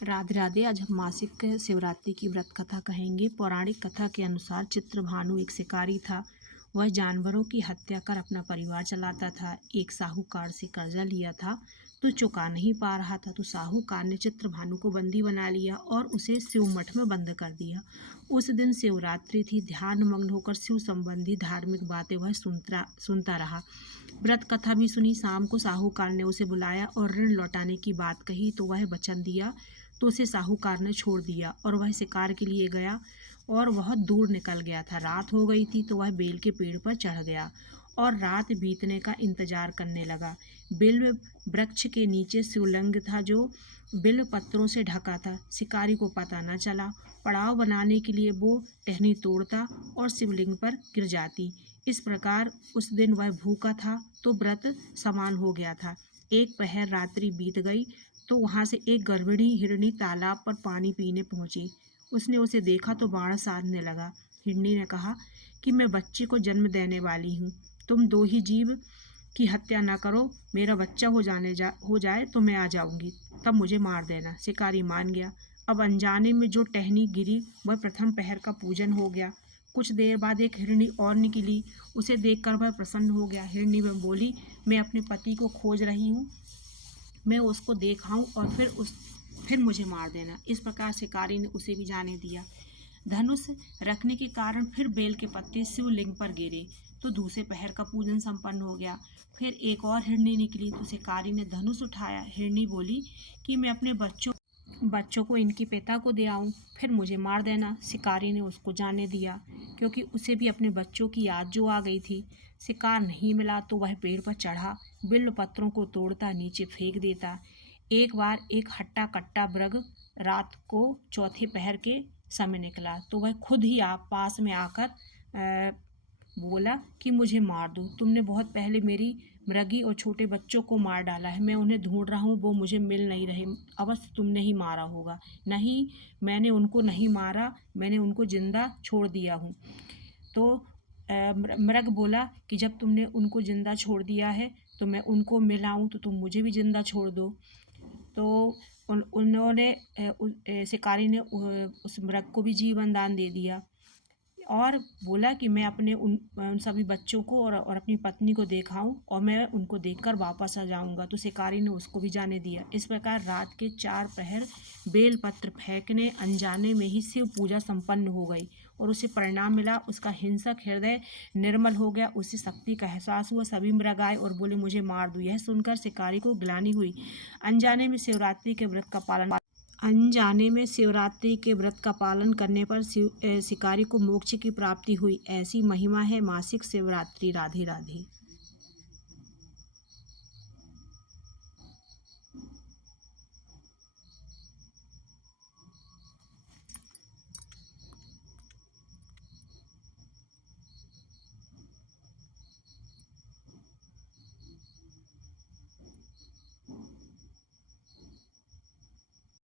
राधे राधे। आज हम मासिक शिवरात्रि की व्रत कथा कहेंगे। पौराणिक कथा के अनुसार चित्रभानु एक शिकारी था। वह जानवरों की हत्या कर अपना परिवार चलाता था। एक साहूकार से कर्जा लिया था तो चुका नहीं पा रहा था, तो साहूकार ने चित्रभानु को बंदी बना लिया और उसे शिव मठ में बंद कर दिया। उस दिन शिवरात्रि थी। ध्यान मग्न होकर शिव संबंधी धार्मिक बातें वह सुनता रहा। व्रत कथा भी सुनी। शाम को साहूकार ने उसे बुलाया और ऋण लौटाने की बात कही तो वह वचन दिया, तो उसे साहूकार ने छोड़ दिया और वह शिकार के लिए गया और बहुत दूर निकल गया था। रात हो गई थी तो वह बेल के पेड़ पर चढ़ गया और रात बीतने का इंतजार करने लगा। बिल्व वृक्ष के नीचे शिवलिंग था जो बिल्व पत्रों से ढका था। शिकारी को पता न चला। पड़ाव बनाने के लिए वो टहनी तोड़ता और शिवलिंग पर गिर जाती। इस प्रकार उस दिन वह भूखा था तो व्रत समान हो गया था। एक पहर रात्रि बीत गई तो वहाँ से एक गर्भिणी हिरणी तालाब पर पानी पीने पहुंची। उसने उसे देखा तो बाण साधने लगा। हिरणी ने कहा कि मैं बच्चे को जन्म देने वाली हूँ, तुम दो ही जीव की हत्या ना करो। मेरा बच्चा हो जाए तो मैं आ जाऊंगी, तब मुझे मार देना। शिकारी मान गया। अब अनजाने में जो टहनी गिरी वह प्रथम पहर का पूजन हो गया। कुछ देर बाद एक हिरणी और निकली। उसे देखकर वह प्रसन्न हो गया। हिरणी में बोली, मैं अपने पति को खोज रही हूँ, मैं उसको देखाऊं और फिर मुझे मार देना। इस प्रकार शिकारी ने उसे भी जाने दिया। धनुष रखने के कारण फिर बेल के पत्ते शिवलिंग पर गिरे तो दूसरे पहर का पूजन संपन्न हो गया। फिर एक और हिरणी निकली तो शिकारी ने धनुष उठाया। हिरणी बोली कि मैं अपने बच्चों को इनके पिता को दे आऊं, फिर मुझे मार देना। शिकारी ने उसको जाने दिया क्योंकि उसे भी अपने बच्चों की याद जो आ गई थी। शिकार नहीं मिला तो वह पेड़ पर चढ़ा, बिल्व पत्रों को तोड़ता नीचे फेंक देता। एक बार एक हट्टा कट्टा मृग रात को चौथे पहर के समय निकला तो वह खुद ही पास में आकर बोला कि मुझे मार दो, तुमने बहुत पहले मेरी मृगी और छोटे बच्चों को मार डाला है। मैं उन्हें ढूंढ रहा हूँ, वो मुझे मिल नहीं रहे। अवश्य तुमने ही मारा होगा। नहीं, मैंने उनको नहीं मारा, मैंने उनको जिंदा छोड़ दिया हूँ। तो मृग बोला कि जब तुमने उनको जिंदा छोड़ दिया है तो मैं उनको मिलाऊं तो तुम मुझे भी जिंदा छोड़ दो। तो उन्होंने शिकारी ने उस मृग को भी जीवन दान दे दिया और बोला कि मैं अपने उन सभी बच्चों को और अपनी पत्नी को देखाऊं और मैं उनको देखकर वापस आ जाऊंगा। तो शिकारी ने उसको भी जाने दिया। इस प्रकार रात के 4 पहर बेलपत्र फेंकने अनजाने में ही शिव पूजा संपन्न हो गई और उसे परिणाम मिला। उसका हिंसक हृदय निर्मल हो गया, उसे शक्ति का एहसास हुआ। सभी मृग आए और बोले मुझे मार दो। यह सुनकर शिकारी को ग्लानि हुई। अनजाने में शिवरात्रि के व्रत का पालन करने पर शिकारी को मोक्ष की प्राप्ति हुई। ऐसी महिमा है मासिक शिवरात्रि। राधे राधे।